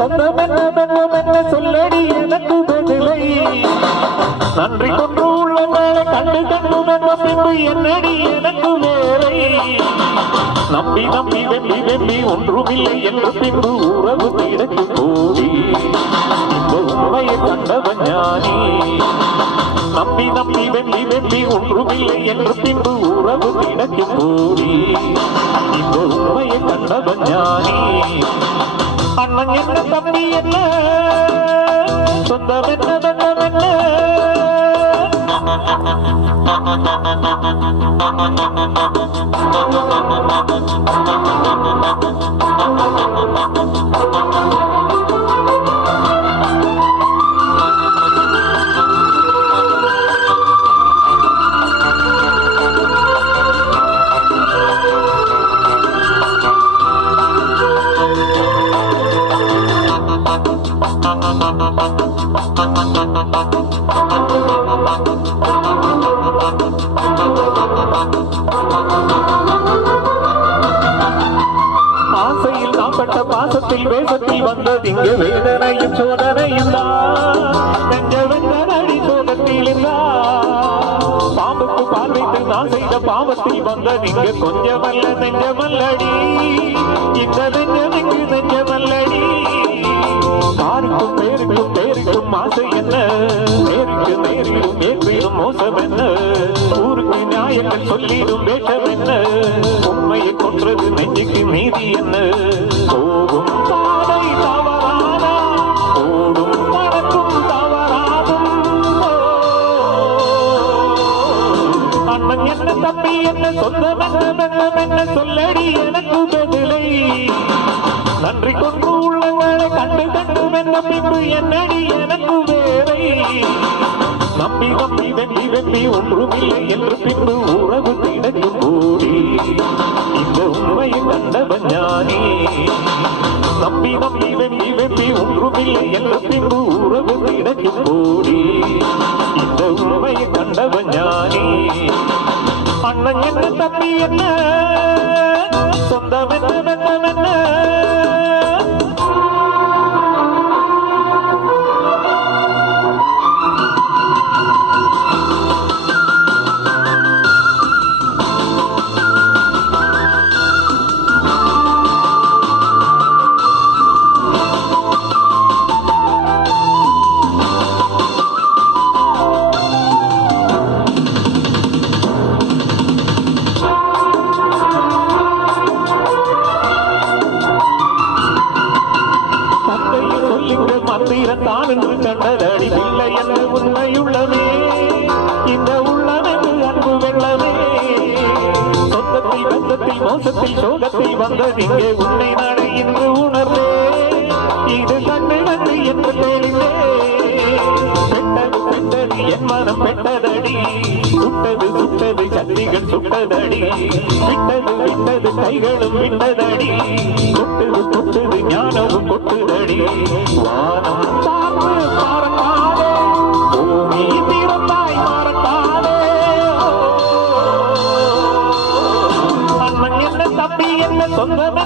சொந்தம் என்ன சொல்லடி எனக்கு பதிலை நன்றி கொன்று உள்ளங்களை கண்டு என்ற பின்பு என்னடி எனக்கு வேலை நம்பி நம்பி வெம்பி வெம்பி ஒன்றுமில்லை என்று பின்பு உறவு தேடக்கு கூடி இந்த உண்மையை கண்டவன் ஞானி நம்பி நம்பி வெம்பி வெம்பி ஒன்றுமில்லை என்று பின்பு உறவு தேடக்கு கூடி இந்த உண்மையை கண்டவன் ஞானி அண்ணன் என்ன தம்பி என்ன சொந்தம் என்ன தங்கம் என்ன ஆசையில் நாம் பட்ட பாசத்தில் வேசத்தில் வந்தது இங்கு வேதனையும் சோதனையும் நெஞ்ச வெந்தனடி சோகத்தில் இருந்தா பாம்புக்கு பால் வைத்து நான் செய்த பாவத்தில் வந்தது இங்கு கொஞ்சமல்ல நெஞ்சமல்லடி இந்த நெஞ்சம் இங்கு நெஞ்சமல்லடி யாருக்கும் பேருக்கும் ஆசை என்ன நேருக்கு நேரிலும் ஏற்றிலும் மோசம் என்ன ஊருக்கு நியாயங்கள் சொல்லிடும் வேஷம் என்ன உண்மையை கொன்றது நெஞ்சுக்கு நீதி என்ன போகும் பாதை தவறானா ஓடும் நடக்கும் தவறாகும் அண்ணன் என்ன தம்பி என்ன சொந்தம் என்ன சொல்லடி எனக்கு பதிலை நன்றி கொண்டு உள்ளங்களை கண்டு என்ற பின்பு என்னடி எனக்கு வேலை நம்பி நம்பி வெம்பி வெம்பி ஒன்றுமில்லை என்று பின்பு உறவு திடக்கும் கூடி இந்த உண்மையை கண்டவன் ஞானி நம்பி நம்பி வெம்பி வெம்பி ஒன்றுமில்லை என்று பின்பு உறவு திடக்கும் கூடி இந்த உண்மையை கண்டவன் ஞானி அண்ணன் என்ன தம்பி என்ன சொந்தம் என்ன மந்திரத்தான் என்று கண்டதடி இல்லை என்று உண்மையுள்ளமே இந்த உள்ளமென்று அன்பு வெள்ளமே சொந்தத்தில் பந்தத்தில் மோசத்தில் சோகத்தில் வந்தது இங்கே உன்னை நாடு இன்று உணர்வே இது கண்டு வந்து என்று தெரிந்தே பெட்டது என் மனம் பெட்டதடி சுட்டது சக்திகள் சுட்டதடி விட்டது கைகளும் விட்டதடி கொட்டது ஞானமும் கொட்டுதடி வானம் பார்த்து பாரத்தாலே பூமி தீரத்தாய் மாறத்தாலே அண்ணன் என்ன தம்பி என்ன சொந்தம்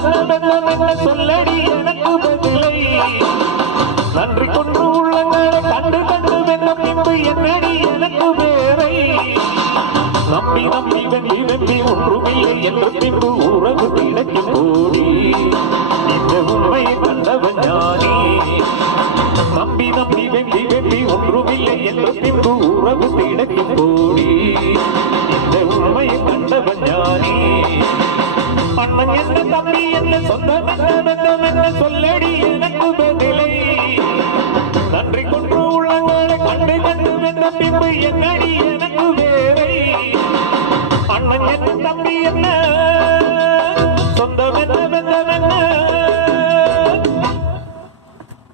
என்ன சொல்லடி எனக்கு பதிலை நன்றி கொண்டு உள்ளங்களை கண்டு வென்ற பின்பு என்னடி எனக்கு வேலை நம்பி நம்பி வெம்பி வெம்பி ஒன்றுமில்லை என்று பின்பு உறவு திடக்கும் கூடி இந்த உண்மையை கண்டவன் ஞானி நம்பி நம்பி வெம்பி வெம்பி ஒன்றுமில்லை என்று பின்பு உறவு திடக்கும் கூடி இந்த உண்மையை கண்டவன் ஞானி அண்ணன் என்ன தம்பி என்ன சொந்தம் என்ன சொல்லடி எனக்கு பதிலை நன்றி கொன்று உள்ளங்களை கண்டு வென்ற பின்பு என்னடி எனக்கு வேலை அண்ணன் என்ன தம்பி என்ன